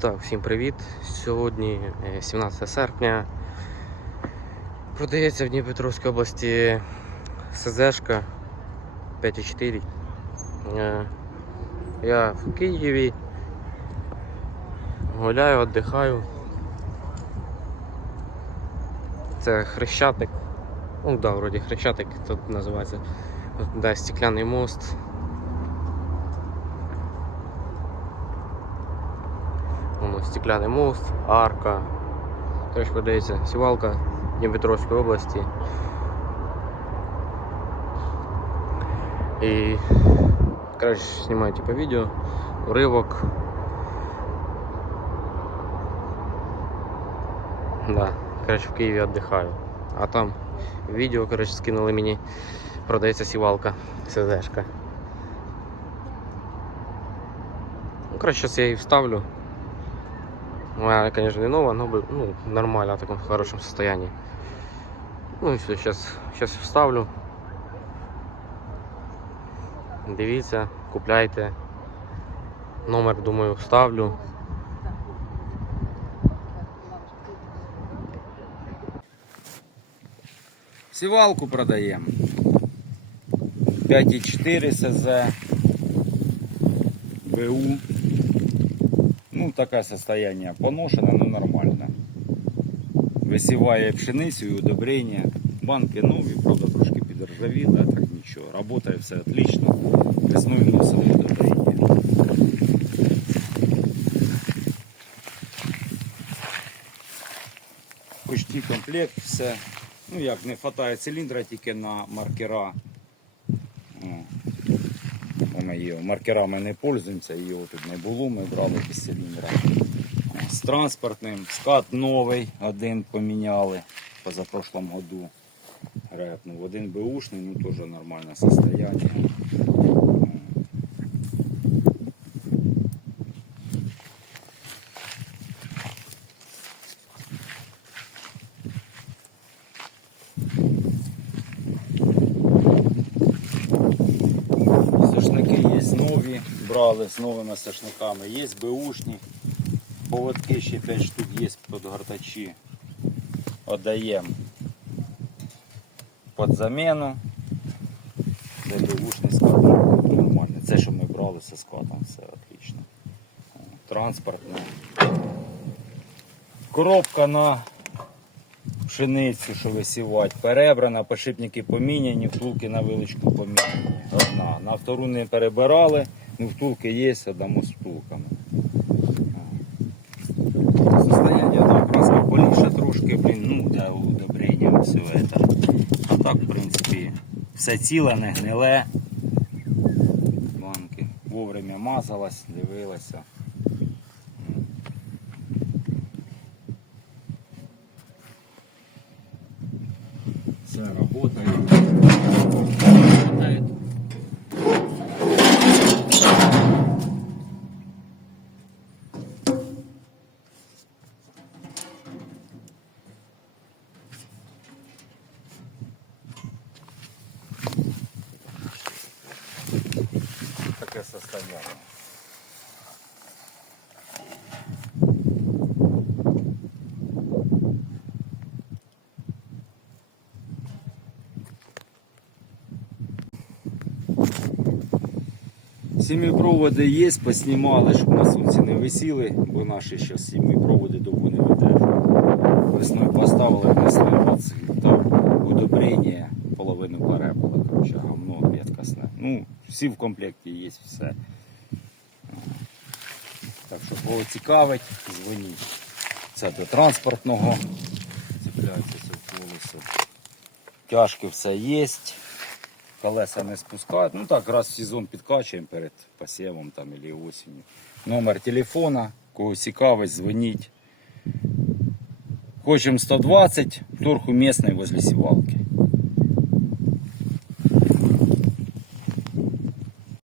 Так, всім привіт. Сьогодні е, 17 серпня. Продається в Дніпропетровській області СЗшка 5,4. Е, Я в Києві. Гуляю, віддихаю. Це Хрещатик. Ну да, вроді Хрещатик тут називається. Да, стекляний мост. Стекляний мост, арка. Коротше, продається сівалка Дніпропетровської області. І коротше, знімаю типу відео, уривок. Да, коротше, в Києві віддихаю. А там відео, коротше, скинули мені, продається сівалка, СЗшка. Ну, коротше, зараз я її вставлю. Моя, конечно, не новая, но ну, нормально, в таком хорошем состоянии. Ну и все, сейчас, сейчас вставлю. Дивіться, купляйте. Номер, думаю, вставлю. Сівалку продаємо. 5,4 СЗ. БУ. Ну, таке состояние поношене, ну нормально. Висіває пшеницю і удобрення. Банки нові, правда, трошки підржавіли, а так нічого. Работає все отлично. Весною вносили удобрення. Почти комплект, все. Ну як, не вистачає циліндра тільки на маркера. Ми її маркерами не пользуємося, його тут не було, ми брали після циліндра. З транспортним, скат новий, один поміняли позапрошлом году. Репнув. Один бушний, ну теж нормальне состояние. Нові, брали з новими сошниками, є беушні, поводки ще 5 штук є підгортачі. Отдаємо під заміну. Це беушний скат. Нормально. Це що ми брали зі скатом, все отлично. Транспортне. Коробка на пшеницю, що висівати, перебрана, подшипники поміняні, втулки на вилочку поміняні. Одна. На втору не перебирали, ну втулки є, дамо з втулками. Состояние да, краска поліше трошки, блін, ну, для удобрення все это. А так, в принципі, все ціле, не гниле. Банки. Вовремя мазалась, дивилася. Все. Работает. Таке состояние. Сіміпроводи є, поснімали, щоб на сонці не висіли, бо наші зараз сіміпроводи довго не видержують. Весною поставили, внесли 20 гектар, удобрення, половину Ну, всі в комплекті є все. Так що кого цікавить, дзвоніть. Це до транспортного. Цепляється все колесо. Тяжки все є. Колеса не спускають. Ну так, раз в сезон підкачуємо перед посівом там або осінню. Номер телефона, кого цікавить, дзвоніть. Хочемо 120, торг умісний возле сівалки.